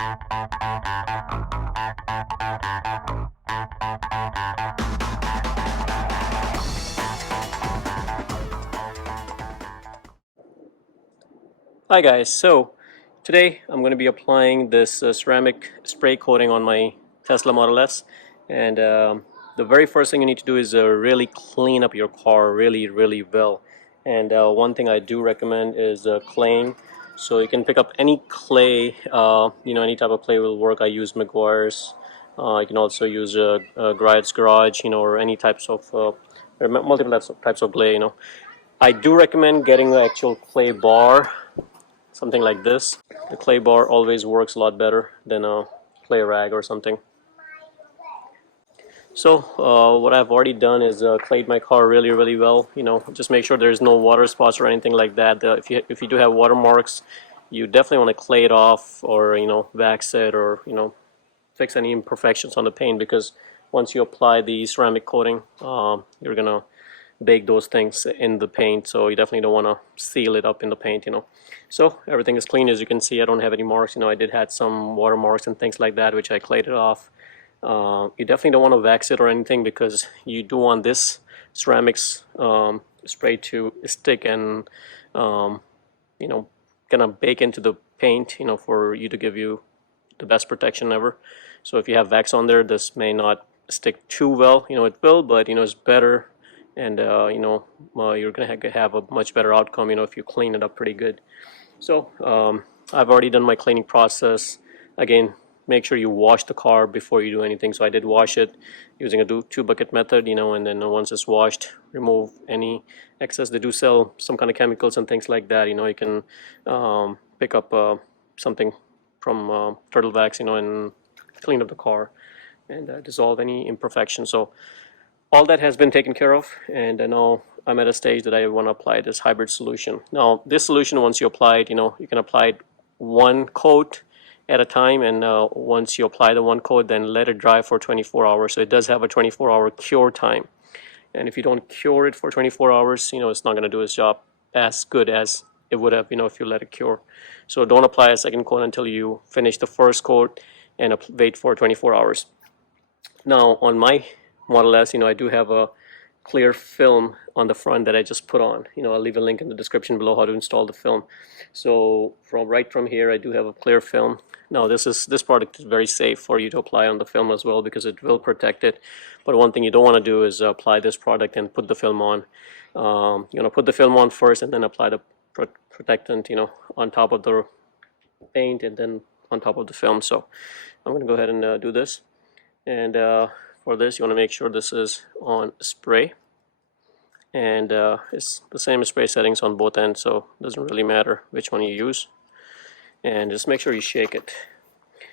Hi guys, so today I'm going to be applying this ceramic spray coating on my Tesla Model S, and the very first thing you need to do is really clean up your car really well. And one thing I do recommend is claying. So you can pick up any clay, any type of clay will work. I use McGuire's. You can also use Gride's Garage, or any types of there are multiple types of clay. I do recommend getting the actual clay bar, something like this. The clay bar always works a lot better than a clay rag or something. So what I've already done is clayed my car really well. Just make sure there's no water spots or anything like that. If you do have watermarks, you definitely want to clay it off, or wax it, or fix any imperfections on the paint, because once you apply the ceramic coating, you're gonna bake those things in the paint, so you definitely don't want to seal it up in the paint. So everything is clean. As you can see, I don't have any marks. I did had some watermarks and things like that, which I clayed it off. You definitely don't want to wax it or anything, because you do want this ceramics spray to stick and kind of bake into the paint, for you to give you the best protection ever. So if you have wax on there, this may not stick too well. It will, but it's better, and you're gonna have a much better outcome if you clean it up pretty good. So I've already done my cleaning process. Again, make sure you wash the car before you do anything. So I did wash it using a two bucket method, and then once it's washed, remove any excess. They do sell some kind of chemicals and things like that. You can pick up something from turtle wax, and clean up the car and dissolve any imperfections. So all that has been taken care of, and now I'm at a stage that I want to apply this hybrid solution. Now this solution, once you apply it, you can apply it one coat at a time, and once you apply the one coat, then let it dry for 24 hours. So it does have a 24-hour cure time, and if you don't cure it for 24 hours, it's not going to do its job as good as it would have, if you let it cure. So don't apply a second coat until you finish the first coat, and wait for 24 hours. Now on my Model S, I do have a clear film on the front that I just put on. I'll leave a link in the description below how to install the film. So right from here, I do have a clear film. Now this product is very safe for you to apply on the film as well, because it will protect it. But one thing you don't want to do is apply this product and put the film on. Put the film on first, and then apply the protectant, on top of the paint, and then on top of the film. So I'm going to go ahead and do this. And for this, you want to make sure this is on spray, and it's the same spray settings on both ends, so it doesn't really matter which one you use. And just make sure you shake it.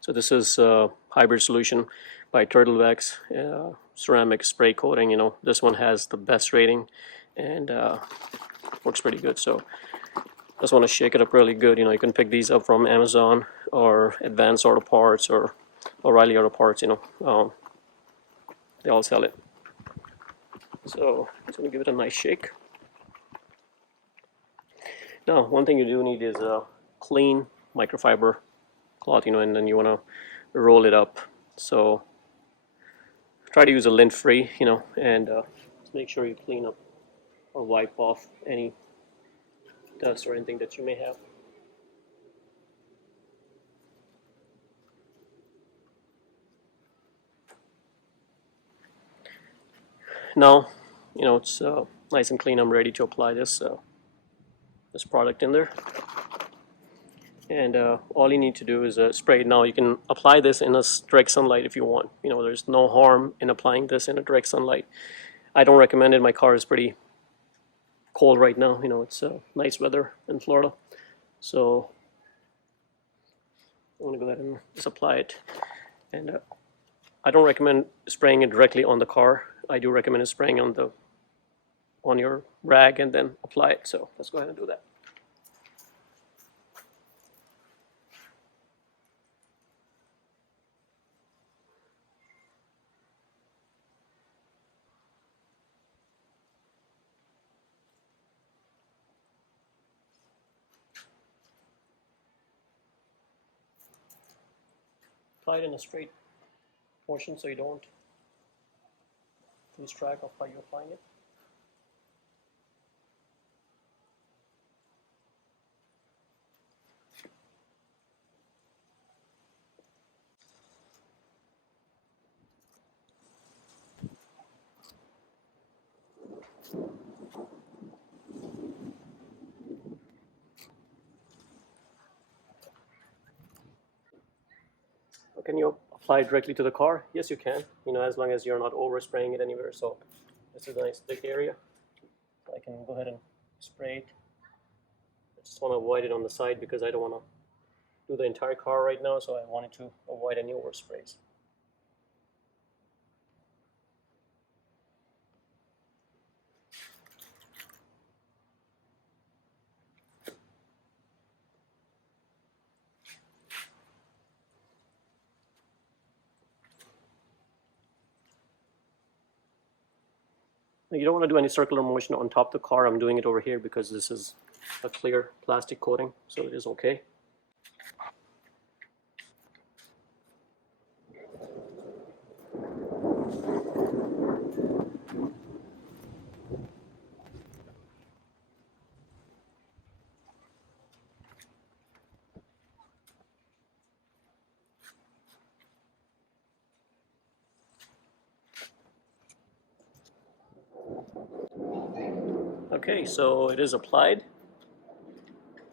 So this is hybrid solution by Turtle Wax ceramic spray coating. This one has the best rating, and works pretty good. So just want to shake it up really good. You can pick these up from Amazon or Advanced Auto Parts or O'Reilly Auto Parts. They all sell it. So I'm just going to give it a nice shake. Now one thing you do need is a clean microfiber cloth, and then you want to roll it up. So try to use a lint free, and make sure you clean up or wipe off any dust or anything that you may have. Now, it's nice and clean. I'm ready to apply this product in there. And all you need to do is spray it. Now you can apply this in a direct sunlight if you want. There's no harm in applying this in a direct sunlight. I don't recommend it. My car is pretty cold right now. It's nice weather in Florida. So I'm going to go ahead and just apply it. And I don't recommend spraying it directly on the car. I do recommend spraying on your rag and then apply it. So let's go ahead and do that. apply it in a straight motion so you don't lose track of how you're applying it. Can you apply it directly to the car? Yes, you can. As long as you're not overspraying it anywhere. So this is a nice thick area. So I can go ahead and spray it. I just want to avoid it on the side because I don't want to do the entire car right now. So I wanted to avoid any oversprays. You don't want to do any circular motion on top of the car. I'm doing it over here because this is a clear plastic coating, so it is okay. Okay, so it is applied.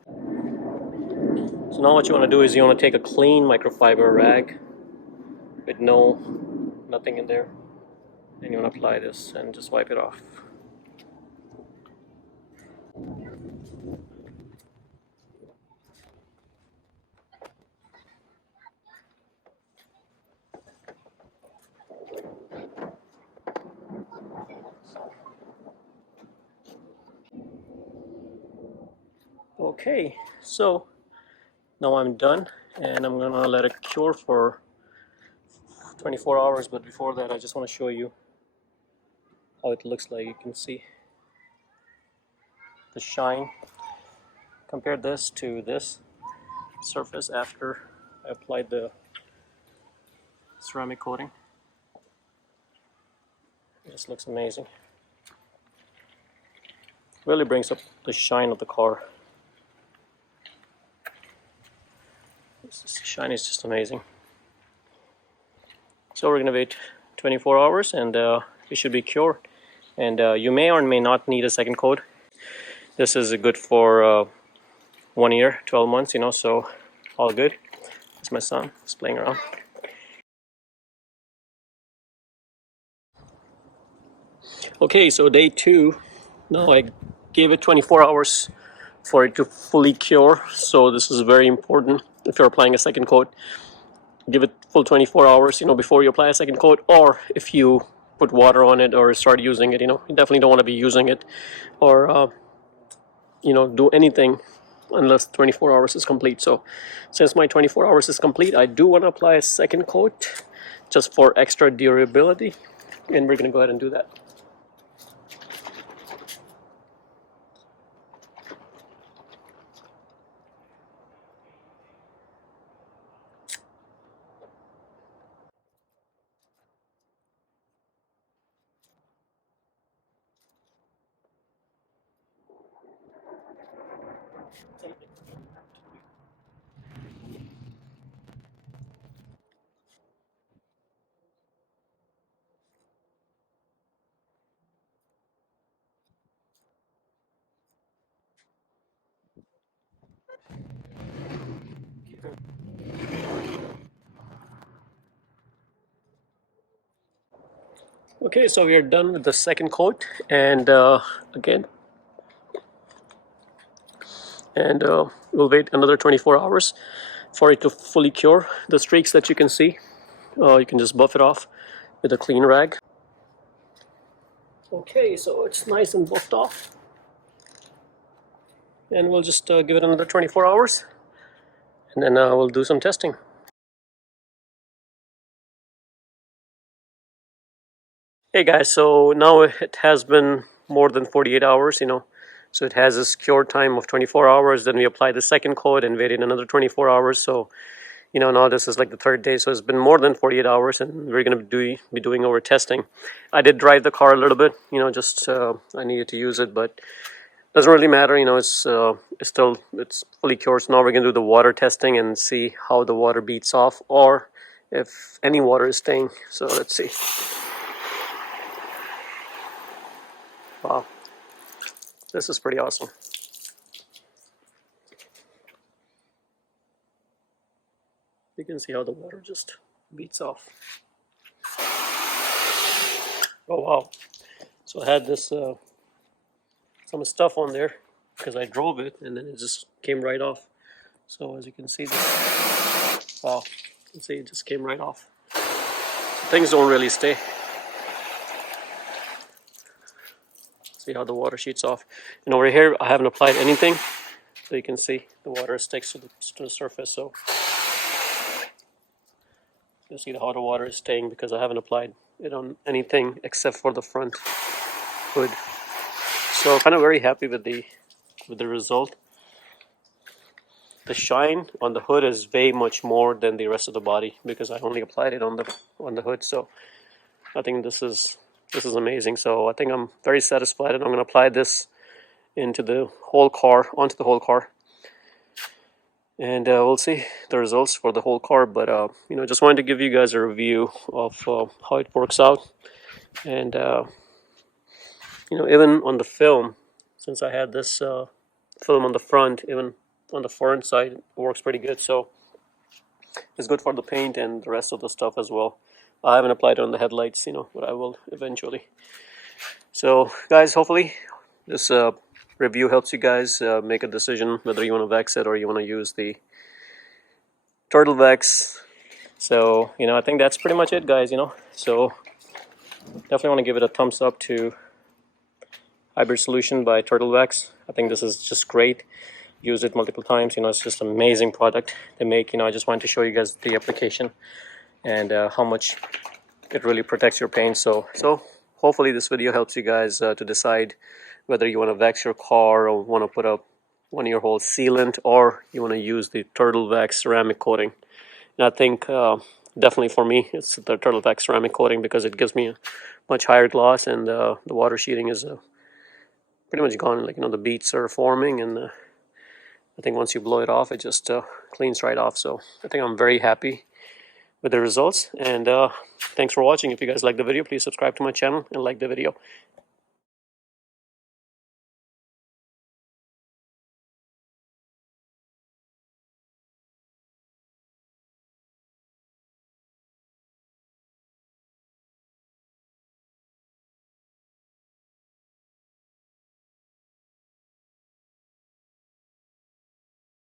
So now what you want to do is you want to take a clean microfiber rag with nothing in there, and you want to apply this and just wipe it off. Okay, so now I'm done, and I'm gonna let it cure for 24 hours, but before that I just want to show you how it looks like. You can see the shine. Compare this to this surface after I applied the ceramic coating. It just looks amazing. Really brings up the shine of the car. This shine is just amazing. So we're going to wait 24 hours and it should be cured. And you may or may not need a second coat. This is good for 1 year, 12 months, so all good. That's my son. He's playing around. Okay, so day 2. Now I gave it 24 hours for it to fully cure. So this is very important if you're applying a second coat. Give it full 24 hours, before you apply a second coat, or if you put water on it or start using it, you definitely don't want to be using it or, do anything unless 24 hours is complete. So since my 24 hours is complete, I do want to apply a second coat just for extra durability, and we're going to go ahead and do that. Okay, so we are done with the second coat, and we'll wait another 24 hours for it to fully cure. The streaks that you can see, you can just buff it off with a clean rag. Okay, so it's nice and buffed off, and we'll just give it another 24 hours, and then we'll do some testing. Hey guys, so now it has been more than 48 hours, so it has a cure time of 24 hours. Then we apply the second coat and wait in another 24 hours. So, now this is like the third day, so it's been more than 48 hours, and we're going to be doing our testing. I did drive the car a little bit, just I needed to use it, but doesn't really matter. It's fully cured. So now we're going to do the water testing and see how the water beats off, or if any water is staying. So let's see. Wow, this is pretty awesome. You can see how the water just beats off. Oh wow. So I had this some stuff on there because I drove it, and then it just came right off. So as you can see, wow, you can see it just came right off. So things don't really stay. See how the water sheets off. And over here I haven't applied anything, so you can see the water sticks to the surface. So you see how the water is staying because I haven't applied it on anything except for the front hood. So kind of very happy with the result. The shine on the hood is way much more than the rest of the body because I only applied it on the hood. So I think this is amazing. So I think I'm very satisfied, and I'm going to apply this onto the whole car, and we'll see the results for the whole car. But just wanted to give you guys a review of how it works out, and even on the film, since I had this film on the front, even on the front side, it works pretty good. So it's good for the paint and the rest of the stuff as well. I haven't applied it on the headlights, but I will eventually. So guys, hopefully this review helps you guys make a decision whether you want to wax it or you want to use the turtle wax. So I think that's pretty much it, guys. So definitely want to give it a thumbs up to Hybrid Solution by Turtle Wax. I think this is just great. Use it multiple times. It's just an amazing product they make. I just wanted to show you guys the application and how much it really protects your paint. So hopefully this video helps you guys to decide whether you want to wax your car or want to put up one of your whole sealant, or you want to use the Turtle Wax ceramic coating. And I think definitely for me it's the Turtle Wax ceramic coating because it gives me a much higher gloss, and the water sheeting is pretty much gone. Like the beads are forming, and I think once you blow it off, it just cleans right off. So I think I'm very happy with the results, and thanks for watching. If you guys like the video, please subscribe to my channel and like the video.